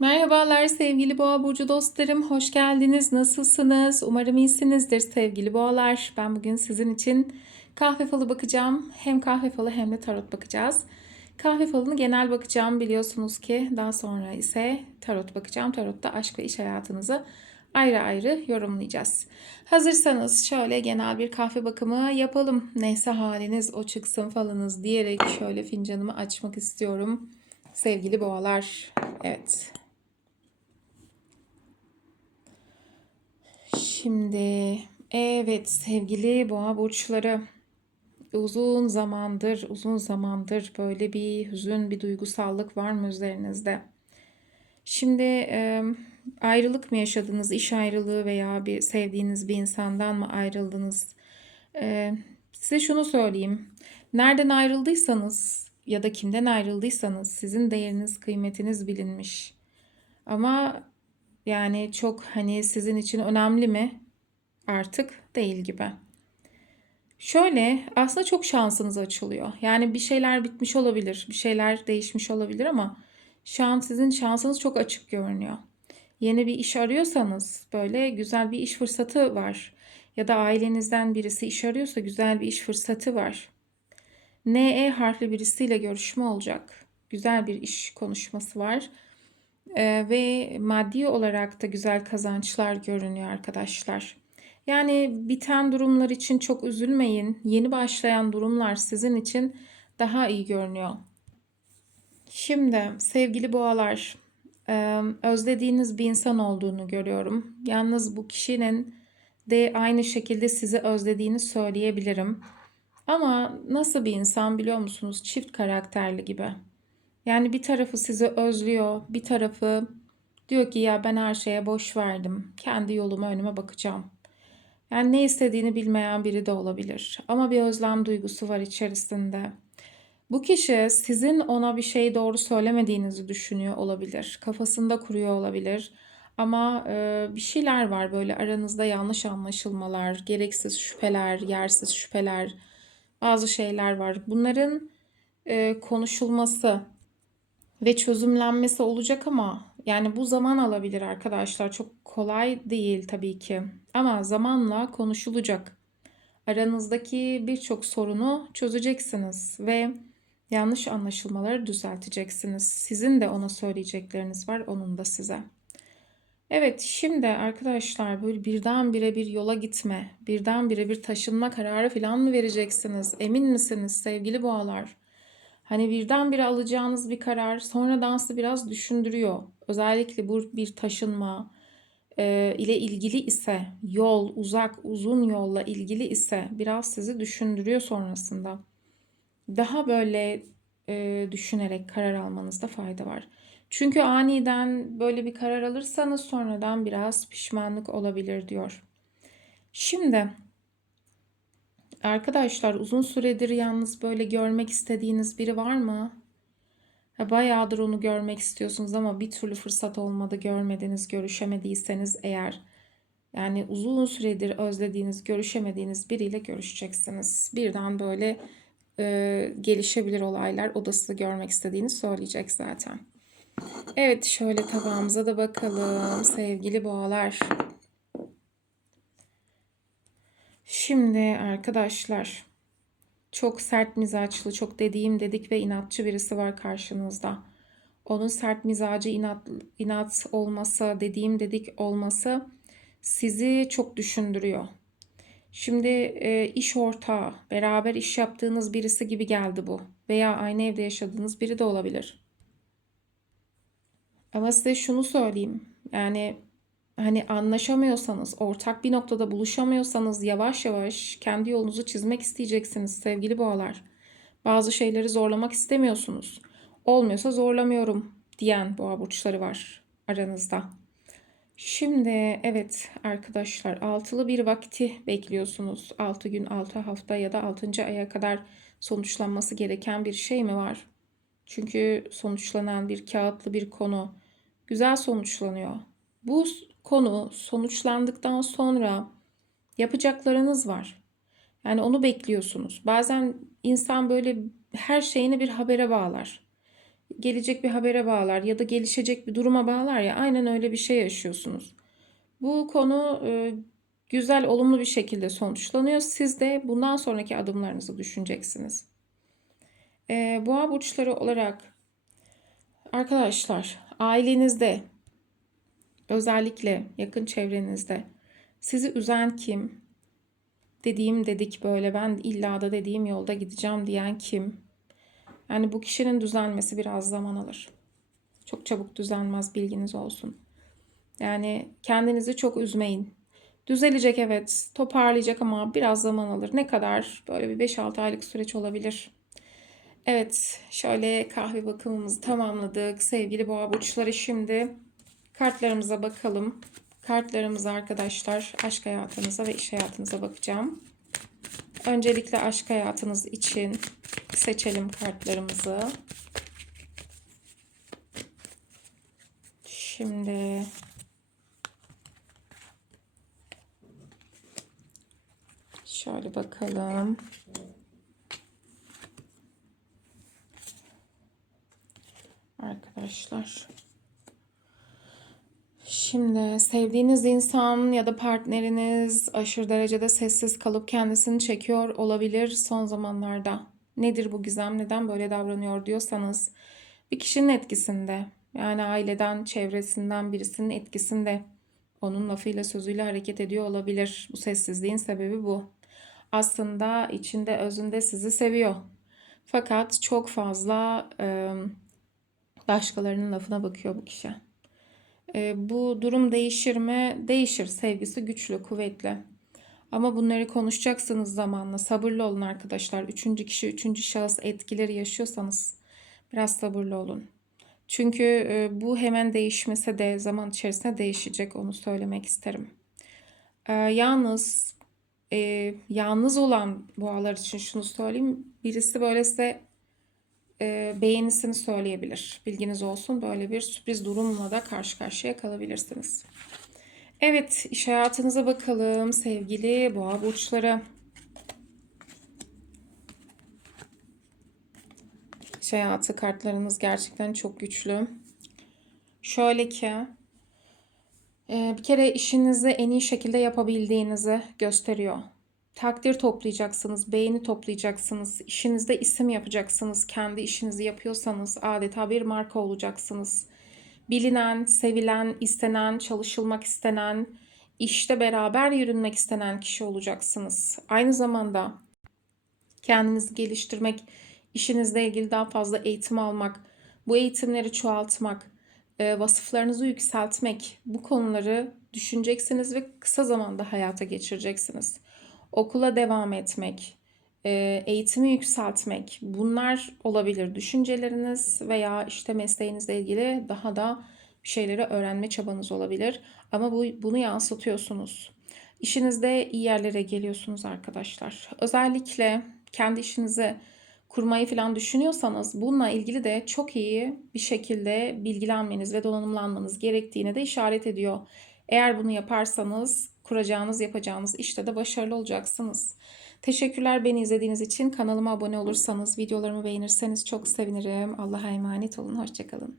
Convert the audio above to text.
Merhabalar sevgili Boğa burcu dostlarım. Hoş geldiniz. Nasılsınız? Umarım iyisinizdir sevgili Boğalar. Ben bugün sizin için kahve falı bakacağım. Hem kahve falı hem de tarot bakacağız. Kahve falını genel bakacağım biliyorsunuz ki. Daha sonra ise tarot bakacağım. Tarotta aşk ve iş hayatınızı ayrı ayrı yorumlayacağız. Hazırsanız şöyle genel bir kahve bakımı yapalım. Neyse haliniz o çıksın falınız diyerek şöyle fincanımı açmak istiyorum. Sevgili boğalar. Evet. Şimdi evet sevgili boğa burçları uzun zamandır uzun zamandır böyle bir hüzün bir duygusallık var mı üzerinizde? Şimdi e, ayrılık mı yaşadınız iş ayrılığı veya bir sevdiğiniz bir insandan mı ayrıldınız? E, size şunu söyleyeyim. Nereden ayrıldıysanız ya da kimden ayrıldıysanız sizin değeriniz kıymetiniz bilinmiş. Ama yani çok hani sizin için önemli mi? Artık değil gibi. Şöyle aslında çok şansınız açılıyor. Yani bir şeyler bitmiş olabilir, bir şeyler değişmiş olabilir ama şu an sizin şansınız çok açık görünüyor. Yeni bir iş arıyorsanız böyle güzel bir iş fırsatı var. Ya da ailenizden birisi iş arıyorsa güzel bir iş fırsatı var. NE harfli birisiyle görüşme olacak. Güzel bir iş konuşması var. Ee, ve maddi olarak da güzel kazançlar görünüyor arkadaşlar. Yani biten durumlar için çok üzülmeyin. Yeni başlayan durumlar sizin için daha iyi görünüyor. Şimdi sevgili boğalar, özlediğiniz bir insan olduğunu görüyorum. Yalnız bu kişinin de aynı şekilde sizi özlediğini söyleyebilirim. Ama nasıl bir insan biliyor musunuz? Çift karakterli gibi. Yani bir tarafı sizi özlüyor, bir tarafı diyor ki ya ben her şeye boş verdim. Kendi yoluma önüme bakacağım. Yani ne istediğini bilmeyen biri de olabilir. Ama bir özlem duygusu var içerisinde. Bu kişi sizin ona bir şey doğru söylemediğinizi düşünüyor olabilir. Kafasında kuruyor olabilir. Ama e, bir şeyler var böyle aranızda yanlış anlaşılmalar, gereksiz şüpheler, yersiz şüpheler, bazı şeyler var. Bunların e, konuşulması ve çözümlenmesi olacak ama yani bu zaman alabilir arkadaşlar. Çok kolay değil tabii ki. Ama zamanla konuşulacak. Aranızdaki birçok sorunu çözeceksiniz ve yanlış anlaşılmaları düzelteceksiniz. Sizin de ona söyleyecekleriniz var, onun da size. Evet, şimdi arkadaşlar böyle birdenbire bir yola gitme, birdenbire bir taşınma kararı falan mı vereceksiniz? Emin misiniz sevgili boğalar? Hani birdenbire alacağınız bir karar sonradan sizi biraz düşündürüyor. Özellikle bu bir taşınma e, ile ilgili ise yol, uzak, uzun yolla ilgili ise biraz sizi düşündürüyor sonrasında. Daha böyle e, düşünerek karar almanızda fayda var. Çünkü aniden böyle bir karar alırsanız sonradan biraz pişmanlık olabilir diyor. Şimdi arkadaşlar uzun süredir yalnız böyle görmek istediğiniz biri var mı? Bayağıdır onu görmek istiyorsunuz ama bir türlü fırsat olmadı, görmediniz, görüşemediyseniz eğer yani uzun süredir özlediğiniz, görüşemediğiniz biriyle görüşeceksiniz. Birden böyle e, gelişebilir olaylar. O da sizi görmek istediğini söyleyecek zaten. Evet şöyle tabağımıza da bakalım sevgili boğalar. Şimdi arkadaşlar çok sert mizaçlı, çok dediğim dedik ve inatçı birisi var karşınızda. Onun sert mizacı, inat, inat olması, dediğim dedik olması sizi çok düşündürüyor. Şimdi e, iş ortağı, beraber iş yaptığınız birisi gibi geldi bu. Veya aynı evde yaşadığınız biri de olabilir. Ama size şunu söyleyeyim. Yani hani anlaşamıyorsanız, ortak bir noktada buluşamıyorsanız yavaş yavaş kendi yolunuzu çizmek isteyeceksiniz sevgili boğalar. Bazı şeyleri zorlamak istemiyorsunuz. Olmuyorsa zorlamıyorum diyen boğa burçları var aranızda. Şimdi evet arkadaşlar altılı bir vakti bekliyorsunuz. 6 gün, 6 hafta ya da 6. aya kadar sonuçlanması gereken bir şey mi var? Çünkü sonuçlanan bir kağıtlı bir konu güzel sonuçlanıyor. Bu konu sonuçlandıktan sonra yapacaklarınız var. Yani onu bekliyorsunuz. Bazen insan böyle her şeyini bir habere bağlar. gelecek bir habere bağlar ya da gelişecek bir duruma bağlar ya aynen öyle bir şey yaşıyorsunuz. Bu konu e, güzel, olumlu bir şekilde sonuçlanıyor. Siz de bundan sonraki adımlarınızı düşüneceksiniz. E, boğa burçları olarak arkadaşlar ailenizde özellikle yakın çevrenizde sizi üzen kim? Dediğim dedik böyle ben illa da dediğim yolda gideceğim diyen kim? Yani bu kişinin düzelmesi biraz zaman alır. Çok çabuk düzelmez bilginiz olsun. Yani kendinizi çok üzmeyin. Düzelecek evet, toparlayacak ama biraz zaman alır. Ne kadar? Böyle bir 5-6 aylık süreç olabilir. Evet, şöyle kahve bakımımızı tamamladık. Sevgili boğa burçları şimdi kartlarımıza bakalım. Kartlarımıza arkadaşlar aşk hayatınıza ve iş hayatınıza bakacağım. Öncelikle aşk hayatınız için seçelim kartlarımızı. Şimdi şöyle bakalım. Arkadaşlar. Şimdi sevdiğiniz insan ya da partneriniz aşırı derecede sessiz kalıp kendisini çekiyor olabilir son zamanlarda. Nedir bu gizem? Neden böyle davranıyor diyorsanız bir kişinin etkisinde. Yani aileden, çevresinden birisinin etkisinde. Onun lafıyla sözüyle hareket ediyor olabilir. Bu sessizliğin sebebi bu. Aslında içinde özünde sizi seviyor. Fakat çok fazla e, başkalarının lafına bakıyor bu kişi. E, bu durum değişir mi? Değişir. Sevgisi güçlü, kuvvetli. Ama bunları konuşacaksınız zamanla. Sabırlı olun arkadaşlar. Üçüncü kişi, üçüncü şahıs etkileri yaşıyorsanız biraz sabırlı olun. Çünkü e, bu hemen değişmese de zaman içerisinde değişecek. Onu söylemek isterim. E, yalnız e, yalnız olan boğalar için şunu söyleyeyim. Birisi böyle size e, beğenisini söyleyebilir. Bilginiz olsun. Böyle bir sürpriz durumla da karşı karşıya kalabilirsiniz. Evet, iş hayatınıza bakalım sevgili boğa burçları. İş hayatı kartlarınız gerçekten çok güçlü. Şöyle ki e, bir kere işinizi en iyi şekilde yapabildiğinizi gösteriyor. Takdir toplayacaksınız, beğeni toplayacaksınız, işinizde isim yapacaksınız. Kendi işinizi yapıyorsanız adeta bir marka olacaksınız. Bilinen, sevilen, istenen, çalışılmak istenen, işte beraber yürünmek istenen kişi olacaksınız. Aynı zamanda kendinizi geliştirmek, işinizle ilgili daha fazla eğitim almak, bu eğitimleri çoğaltmak, e, vasıflarınızı yükseltmek bu konuları düşüneceksiniz ve kısa zamanda hayata geçireceksiniz. Okula devam etmek, e, eğitimi yükseltmek bunlar olabilir düşünceleriniz veya işte mesleğinizle ilgili daha da bir şeyleri öğrenme çabanız olabilir. Ama bu, bunu yansıtıyorsunuz. İşinizde iyi yerlere geliyorsunuz arkadaşlar. Özellikle kendi işinizi kurmayı falan düşünüyorsanız bununla ilgili de çok iyi bir şekilde bilgilenmeniz ve donanımlanmanız gerektiğini de işaret ediyor. Eğer bunu yaparsanız kuracağınız, yapacağınız işte de başarılı olacaksınız. Teşekkürler beni izlediğiniz için. Kanalıma abone olursanız, videolarımı beğenirseniz çok sevinirim. Allah'a emanet olun. Hoşçakalın.